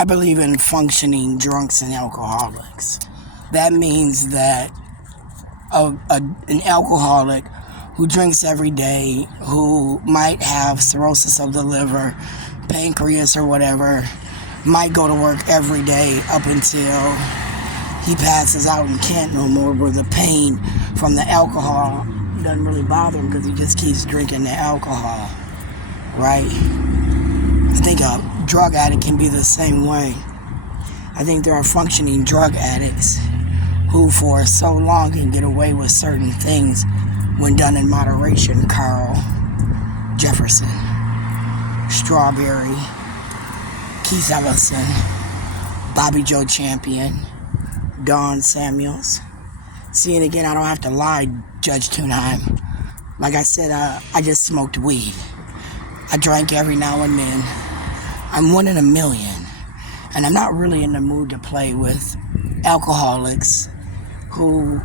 I believe in functioning drunks and alcoholics. That means that an alcoholic who drinks every day, who might have cirrhosis of the liver, pancreas or whatever, might go to work every day up until he passes out and can't no more, where the pain from the alcohol doesn't really bother him because he just keeps drinking the alcohol, right? I think a drug addict can be the same way. I think there are functioning drug addicts who for so long can get away with certain things when done in moderation. Carl Jefferson, Strawberry, Keith Ellison, Bobby Joe Champion, Don Samuels. See, and again, I don't have to lie, Judge Thunheim. Like I said, I just smoked weed. I drank every now and then. I'm one in a million. And I'm not really in the mood to play with alcoholics who,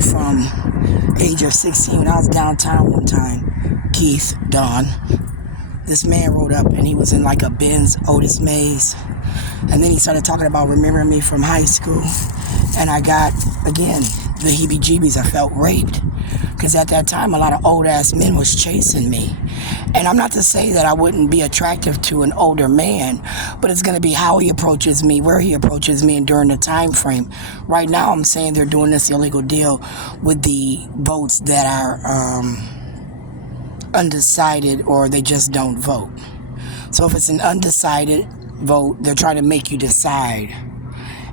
from age of 16, when I was downtown one time, Keith, Don, this man rode up and he was in like a Benz Otis Maze. And then he started talking about remembering me from high school. And I got, again, the heebie-jeebies. I felt raped. Because at that time, a lot of old-ass men was chasing me. And I'm not to say that I wouldn't be attractive to an older man, but it's going to be how he approaches me, where he approaches me, and during the time frame. Right now, I'm saying they're doing this illegal deal with the votes that are undecided, or they just don't vote. So if it's an undecided vote, they're trying to make you decide.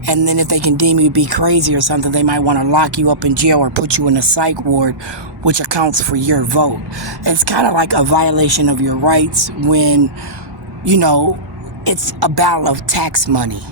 And then if they can deem you to be crazy or something, they might want to lock you up in jail or put you in a psych ward, which accounts for your vote. It's kind of like a violation of your rights when, it's a battle of tax money.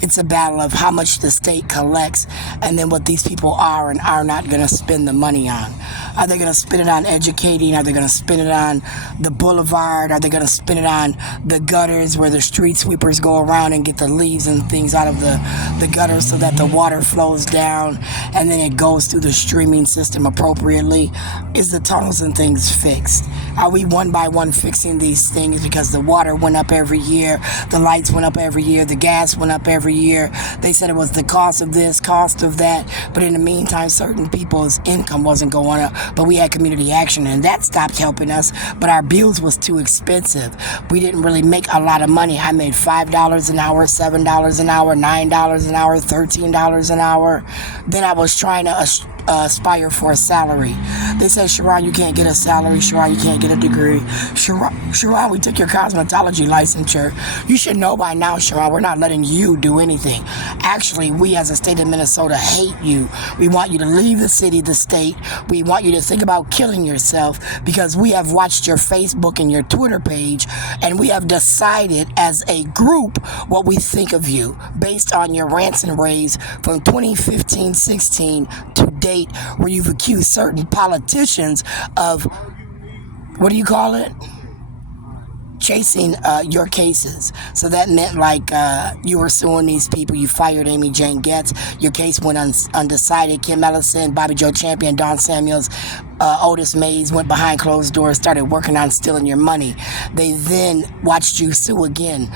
It's a battle of how much the state collects and then what these people are and are not going to spend the money on. Are they going to spend it on educating? Are they going to spend it on the boulevard? Are they going to spend it on the gutters where the street sweepers go around and get the leaves and things out of the gutters so that the water flows down and then it goes through the streaming system appropriately? Is the tunnels and things fixed? Are we one by one fixing these things because the water went up every year, the lights went up every year, the gas went up every year? They said it was the cost of this, cost of that, but in the meantime, certain people's income wasn't going up, but we had community action, and that stopped helping us, but our bills was too expensive. We didn't really make a lot of money. I made $5 an hour, $7 an hour, $9 an hour, $13 an hour. Then I was trying to aspire for a salary. They said, Sharon, you can't get a salary. Sharon, you can't get a degree. Sharon, we took your cosmetology licensure. You should know by now, Sharon, we're not letting you do anything. Actually, we as a state of Minnesota hate you. We want you to leave the city, the state. We want you to think about killing yourself because we have watched your Facebook and your Twitter page, and we have decided as a group what we think of you based on your rants and raves from 2015-16 to date, where you've accused certain politicians of, what do you call it? Chasing your cases. So that meant like you were suing these people. You fired Amy Jane Getz. Your case went undecided. Kim Ellison, Bobby Joe Champion, Don Samuels, Otis Mays went behind closed doors, started working on stealing your money. They then watched you sue again.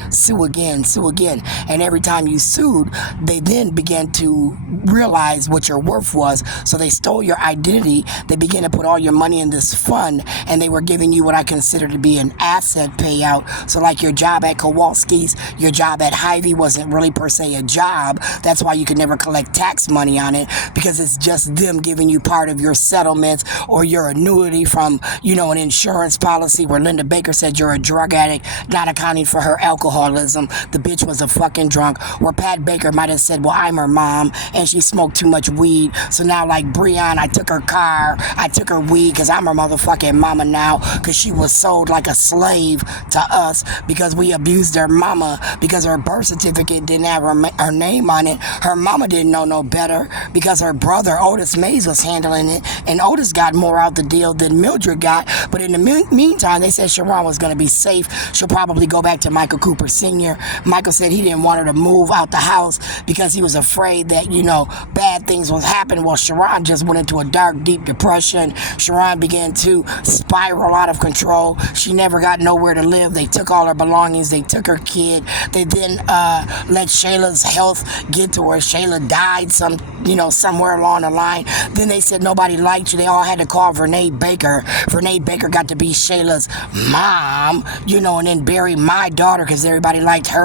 And every time you sued, they then began to realize what your worth was. So they stole your identity. They began to put all your money in this fund, and they were giving you what I consider to be an asset payout. So like your job at Kowalski's, your job at Hy-Vee wasn't really per se a job. That's why you could never collect tax money on it, because it's just them giving you part of your settlements or your annuity from, an insurance policy where Linda Baker said you're a drug addict, not accounting for her alcoholism. The bitch was a fucking drunk. Where Pat Baker might have said, well, I'm her mom and she smoked too much weed. So now like Breon, I took her car, I took her weed because I'm her motherfucking mama now, because she was sold like a slave to us because we abused her mama because her birth certificate didn't have her name on it. Her mama didn't know no better because her brother Otis Mays was handling it, and Otis got more out the deal than Mildred got. But in the meantime, they said Sharon was going to be safe. She'll probably go back to Michael Cooper Sr. Michael said he didn't want her to move out the house because he was afraid that, bad things was happening. Well, Sharon just went into a dark, deep depression. Sharon began to spiral out of control. She never got nowhere to live. They took all her belongings. They took her kid. They then let Shayla's health get to her. Shayla died somewhere along the line. Then they said nobody liked you. They all had to call Vernay Baker. Vernay Baker got to be Shayla's mom, and then bury my daughter because everybody liked her.